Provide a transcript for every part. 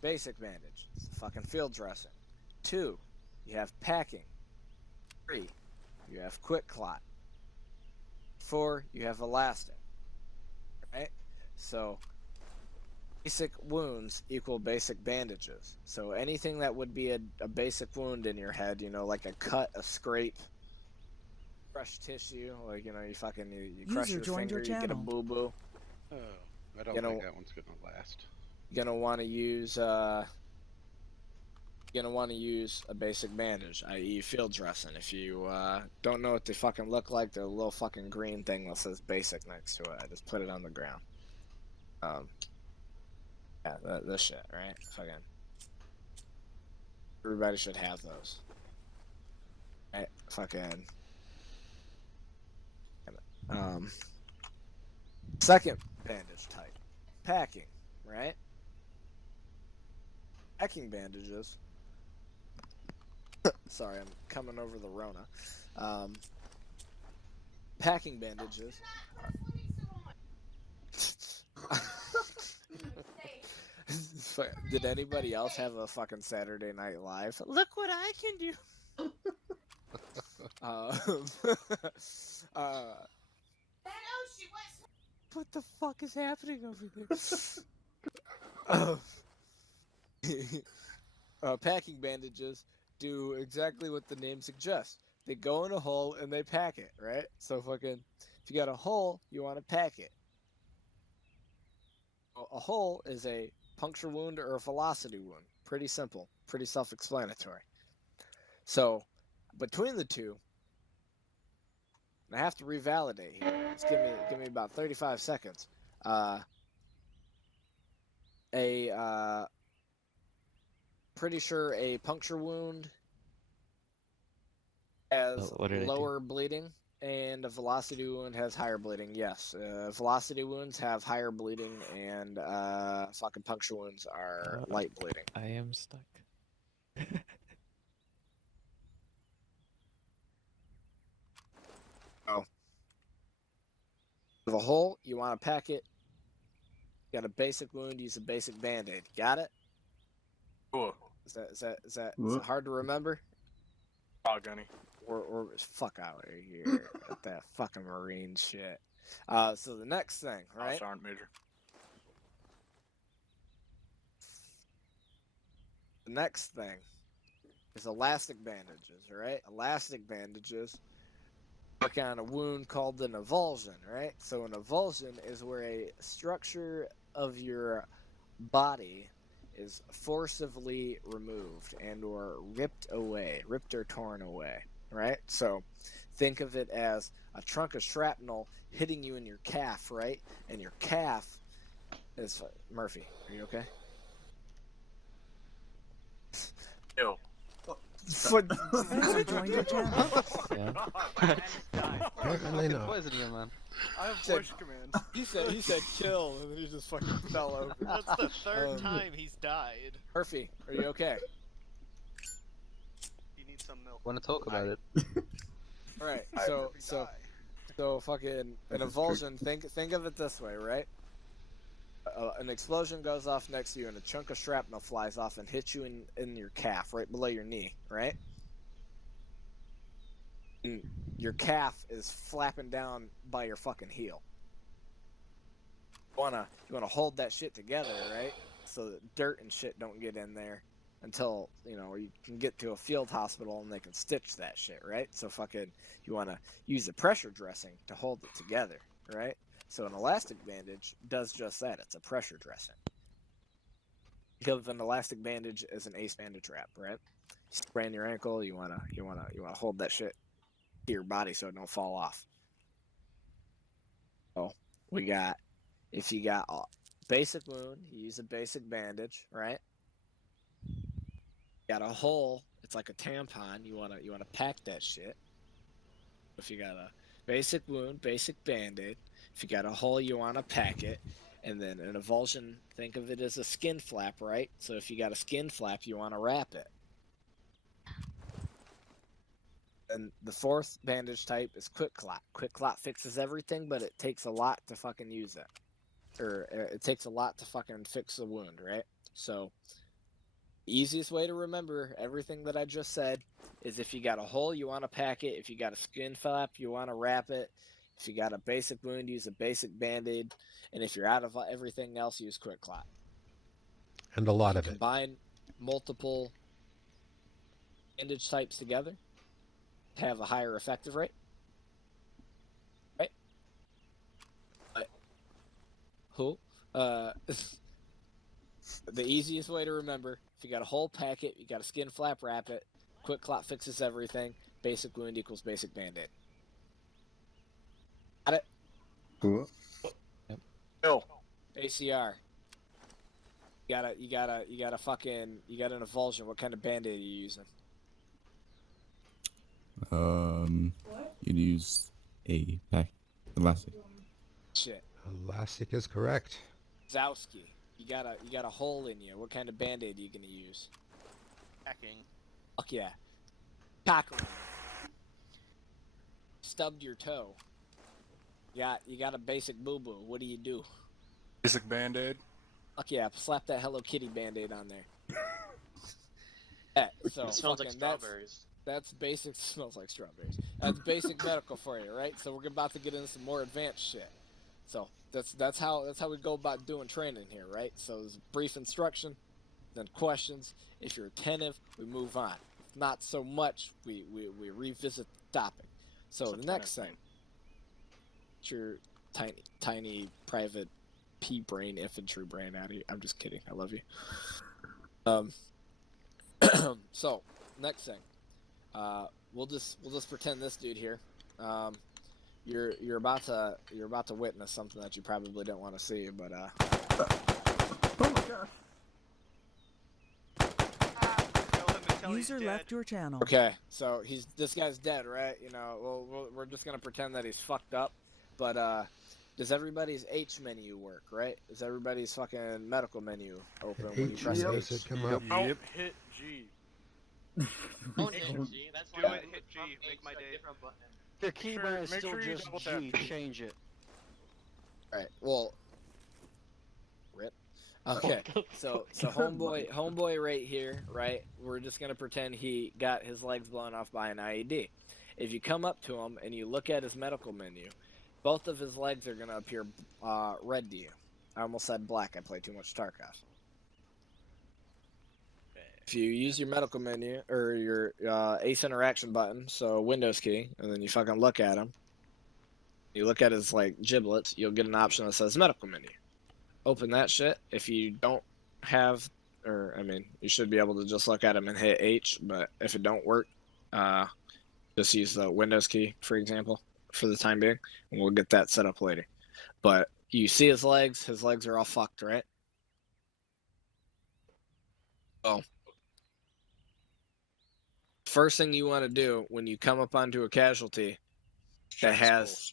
basic bandage. It's a fucking field dressing. 2, you have packing. 3, you have quick clot. 4, you have elastic. Right? So basic wounds equal basic bandages. So anything that would be a basic wound in your head, like a cut, a scrape, crushed tissue, like you crush your finger, you get a boo boo. Oh, I don't think that one's gonna last. You're gonna want to use a basic bandage, i.e. field dressing. If you don't know what they fucking look like, the little fucking green thing that says basic next to it. I just put it on the ground. Yeah, this shit, right? Fucking. Everybody should have those. Right? Fucking. Second bandage type. Packing, right? Packing bandages. Sorry, I'm coming over the Rona. Packing bandages. Did anybody else have a fucking Saturday Night Live? Look what I can do. What the fuck is happening over there? Packing bandages do exactly what the name suggests. They go in a hole and they pack it, right? So fucking, if you got a hole, you want to pack it. A hole is a puncture wound or a velocity wound. Pretty simple, pretty self-explanatory. So, between the two, and I have to revalidate here. Just give me about 35 seconds. Pretty sure a puncture wound has lower bleeding, and a velocity wound has higher bleeding. Yes, velocity wounds have higher bleeding, and fucking puncture wounds are light bleeding. I am stuck. Oh. The hole, you want to pack it. You got a basic wound, use a basic band-aid. Got it? Cool. Is that hard to remember? Oh, Gunny. Or fuck out of here with that fucking marine shit. So the next thing, right? Sergeant Major. The next thing is elastic bandages, right? Elastic bandages work on a wound called an avulsion, right? So an avulsion is where a structure of your body is forcibly removed and or ripped or torn away, right? So think of it as a trunk of shrapnel hitting you in your calf, right? And your calf is... Murphy, are you okay? Ew. Apparently not. Poison you, man. I have voice commands. He said kill, and then he just fucking fell over. That's the third time he's died. Murphy, are you okay? You need some milk. Want to talk about it? All right, so fucking an avulsion. Think of it this way, right? An explosion goes off next to you, and a chunk of shrapnel flies off and hits you in your calf, right below your knee, right? And your calf is flapping down by your fucking heel. You wanna hold that shit together, right? So that dirt and shit don't get in there until you can get to a field hospital and they can stitch that shit, right? So fucking you wanna use a pressure dressing to hold it together, right? So an elastic bandage does just that. It's a pressure dressing. Think of an elastic bandage as an ace bandage wrap, right? You sprain your ankle, you wanna hold that shit to your body so it don't fall off. So if you got a basic wound, you use a basic bandage, right? You got a hole, it's like a tampon, you wanna pack that shit. If you got a basic wound, basic band-aid. If you got a hole, you want to pack it. And then an avulsion, think of it as a skin flap, right? So if you got a skin flap, you want to wrap it. And the fourth bandage type is quick clot. Quick clot fixes everything, but it takes a lot to fucking use it. Or it takes a lot to fucking fix the wound, right? So easiest way to remember everything that I just said is if you got a hole, you want to pack it. If you got a skin flap, you want to wrap it. If you got a basic wound, use a basic band-aid. And if you're out of everything else, use quick clot. And a lot of it. Combine multiple bandage types together to have a higher effective rate. Right? But who? The easiest way to remember, if you got a hole, pack it. You got a skin flap, wrap it. Quick clot fixes everything. Basic wound equals basic band-aid. Got it? Cool. Yo. ACR. You got an avulsion. What kind of band-aid are you using? You'd use a pack elastic. Shit. Elastic is correct. Zowski. You got a hole in you. What kind of band-aid are you gonna use? Hacking. Fuck yeah. Cockering. Stubbed your toe. You got a basic boo-boo. What do? Basic band-aid. Fuck yeah. Slap that Hello Kitty band-aid on there. Yeah, so It smells like fucking strawberries. That's basic. Smells like strawberries. That's basic medical for you, right? So we're about to get into some more advanced shit. So that's how we go about doing training here, right? So there's brief instruction, then questions. If you're attentive, we move on. If not so much, we revisit the topic. So the next thing, it's your tiny private pea brain infantry brain out of you. I'm just kidding. I love you. So next thing, we'll just pretend this dude here. You're about to witness something that you probably don't want to see, but Oh my gosh. User left your channel. okay. So this guy's dead, right? You know, we're just gonna pretend that he's fucked up, but does everybody's H menu work, right? Is everybody's fucking medical menu open when you H press does H? it come up? Don't hit G. Don't hit G. That's why Do I it, moved hit from G, H make my to a day. different button. The keybind is make still sure you just double tap. G. Change it. Right. Well, rip. Okay. So homeboy right here, right? We're just gonna pretend he got his legs blown off by an IED. If you come up to him and you look at his medical menu, both of his legs are gonna appear red to you. I almost said black. I play too much Tarkov. If you use your medical menu or your ace interaction button, so Windows key, and then you fucking look at him. You look at his like giblets, you'll get an option that says medical menu. Open that shit. If you don't have, or I mean, you should be able to just look at him and hit H. But if it don't work, just use the Windows key, for example, for the time being, and we'll get that set up later. But you see his legs. His legs are all fucked, right? Oh. First thing you want to do when you come up onto a casualty that has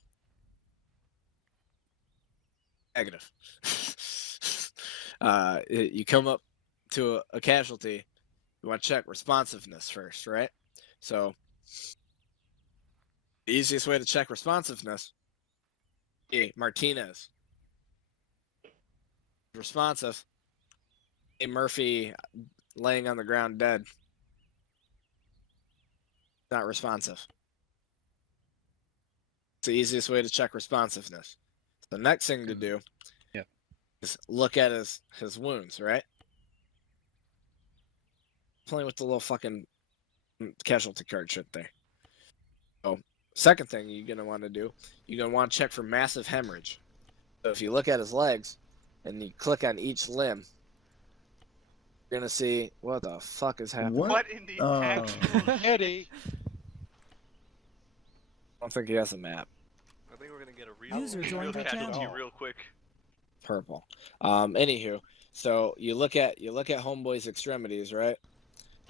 negative. You come up to a casualty, you want to check responsiveness first, right? So the easiest way to check responsiveness, hey, Martinez. Responsive. Hey, Murphy laying on the ground dead. Not responsive. It's the easiest way to check responsiveness. The next thing to do is look at his wounds, right? Playing with the little fucking casualty card shit there. So, second thing you're going to want to do, you're going to want to check for massive hemorrhage. So if you look at his legs and you click on each limb, you're going to see what the fuck is happening. What in the actual Eddie. I don't think he has a map. I think we're gonna get a real, User real joined your casualty channel. real quick. Purple. Anywho, so you look at Homeboy's extremities, right?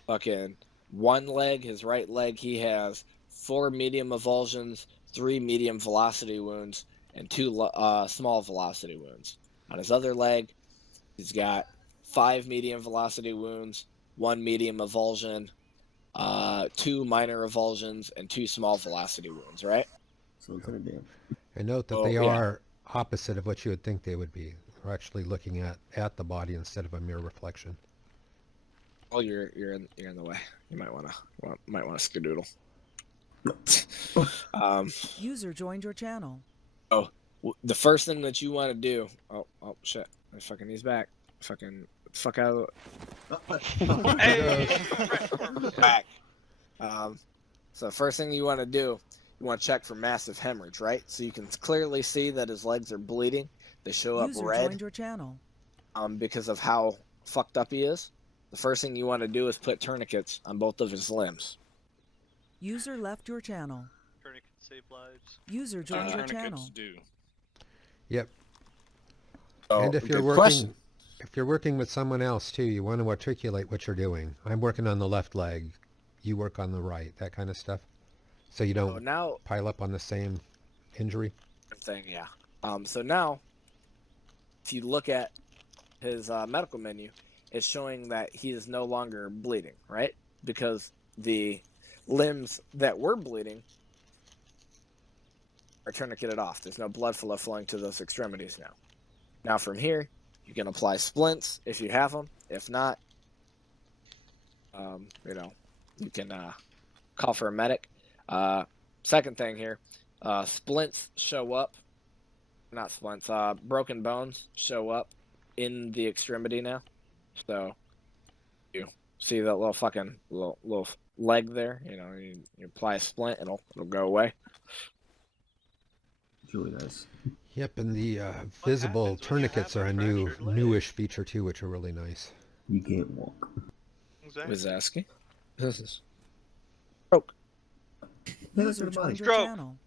Fucking one leg, his right leg, he has 4 medium avulsions, 3 medium velocity wounds, and 2 small velocity wounds. On his other leg, he's got 5 medium velocity wounds, 1 medium avulsion, 2 minor avulsions, and 2 small velocity wounds, right? So it's gonna be. And note that they are opposite of what you would think they would be. We're actually looking at the body instead of a mere reflection. Oh, you're in the way. You might wanna skedoodle. User joined your channel. The first thing that you want to do. Oh shit! He's back. Fuck out. Hey! Back. So the first thing you want to do, you want to check for massive hemorrhage, right? So you can clearly see that his legs are bleeding. They show up User red. joined your channel. Because of how fucked up he is. The first thing you want to do is put tourniquets on both of his limbs. User left your channel. Tourniquets save lives. User joined your channel. Yep. So, And if you're good working, question. if you're working with someone else too, you want to articulate what you're doing. I'm working on the left leg. You work on the right. That kind of stuff. So you don't now pile up on the same injury. thing, yeah. So now, if you look at his medical menu, it's showing that he is no longer bleeding, right? Because the limbs that were bleeding are tourniqueted off. There's no blood flow flowing to those extremities now. Now from here, you can apply splints if you have them. If not, you can call for a medic. Second thing here, splints show up. Not splints. Broken bones show up in the extremity now. So you see that little fucking little leg there. You apply a splint, it'll go away. It's really nice. Yep, and the visible happens when you tourniquets have are a a fractured leg? newish feature too, which are really nice. You can't walk. Exactly. Wazaski. This is broke. Yeah, that's User the joined body. your Stroke. channel.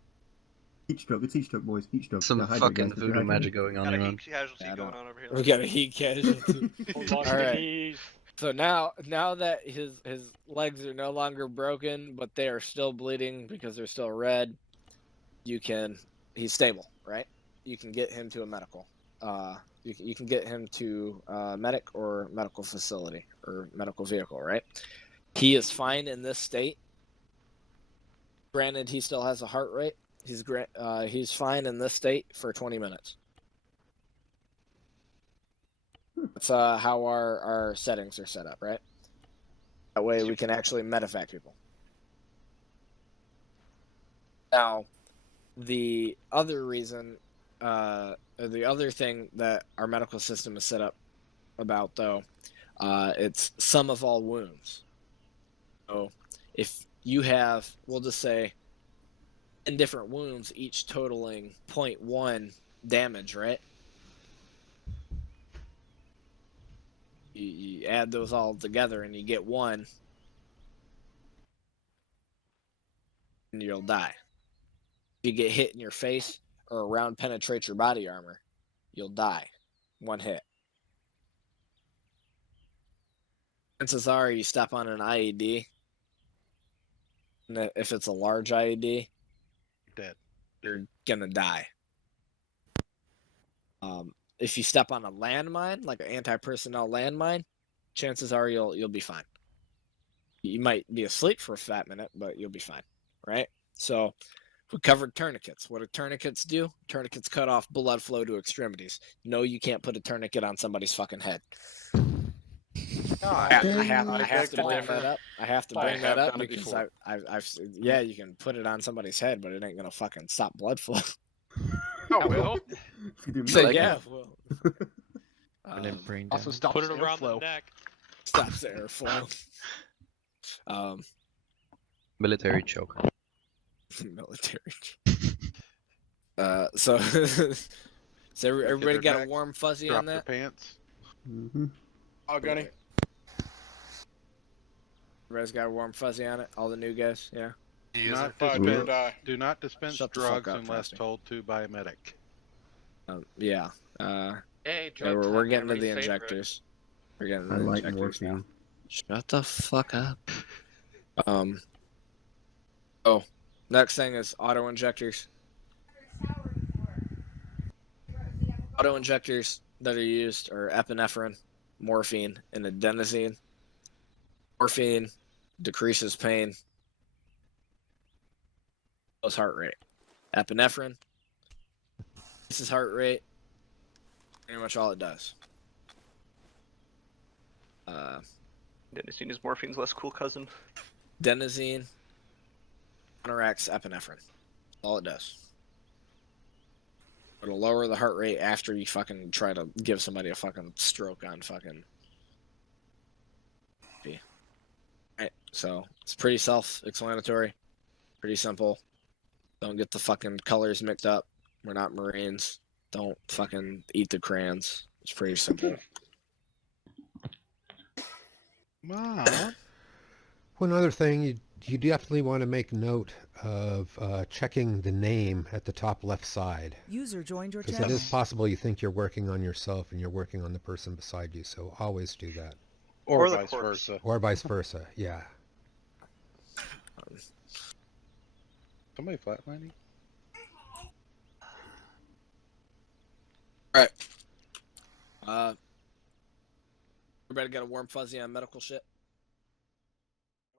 Heat stroke. It's heat stroke, boys. Heat stroke. Some Now hydrate, fucking guys. voodoo Hydrate. magic going on Got a there. heat casualty Yeah, I going don't- on over here. We got a heat casualty. All right. So now that his legs are no longer broken, but they are still bleeding because they're still red, he's stable, right? You can get him to a medical. You can get him to a medic or medical facility or medical vehicle, right? He is fine in this state. Granted, he still has a heart rate. He's fine in this state for 20 minutes. That's how our settings are set up, right? That way we can actually medevac people. Now, the other reason, the other thing that our medical system is set up about, though, it's sum of all wounds. So if you have, we'll just say, 10 different wounds, each totaling 0.1 damage, right? You add those all together and you get 1, and you'll die. If you get hit in your face or a round penetrates your body armor, you'll die. 1 hit. Chances are you step on an IED, and if it's a large IED, Dead. you're gonna die. If you step on a landmine, like an anti-personnel landmine, chances are you'll be fine. You might be asleep for a fat minute, but you'll be fine, right? So we covered tourniquets. What do tourniquets do? Tourniquets cut off blood flow to extremities. No, you can't put a tourniquet on somebody's fucking head. I have to bring that up. I have to bring that up because I've you can put it on somebody's head, but it ain't gonna fucking stop blood flow. Oh, well. So like yeah, it. well, And then brain Also damage. stops Put it around airflow. the neck. stops the airflow. Military choke. Military. So everybody got a back, warm fuzzy Drop on their that. pants. Mm-hmm. Oh, Gunny. Everybody's got a warm fuzzy on it. All the new guys, yeah. Do not dispense Shut the fuck drugs up, unless Frosty. told to by a medic. Yeah. Hey, Yeah, we're getting to the injectors. We're getting to I the like injectors now. morphine. Shut the fuck up. Oh, next thing is auto injectors. Auto injectors that are used are epinephrine, morphine, and adenosine. Morphine decreases pain, slows heart rate. Epinephrine, this is heart rate. Pretty much all it does. Adenosine is morphine's less cool cousin. Adenosine counteracts epinephrine. All it does. It'll lower the heart rate after you fucking try to give somebody a fucking stroke on fucking. Right, so it's pretty self-explanatory, pretty simple. Don't get the fucking colors mixed up. We're not Marines. Don't fucking eat the crayons. It's pretty simple. Mom. One other thing, you definitely want to make note of checking the name at the top left side. User joined your Because channel. it is possible you think you're working on yourself and you're working on the person beside you, so always do that. Or the vice corpse. versa. Or vice versa, yeah. Somebody flatlining? Alright. Everybody got a warm fuzzy on medical shit?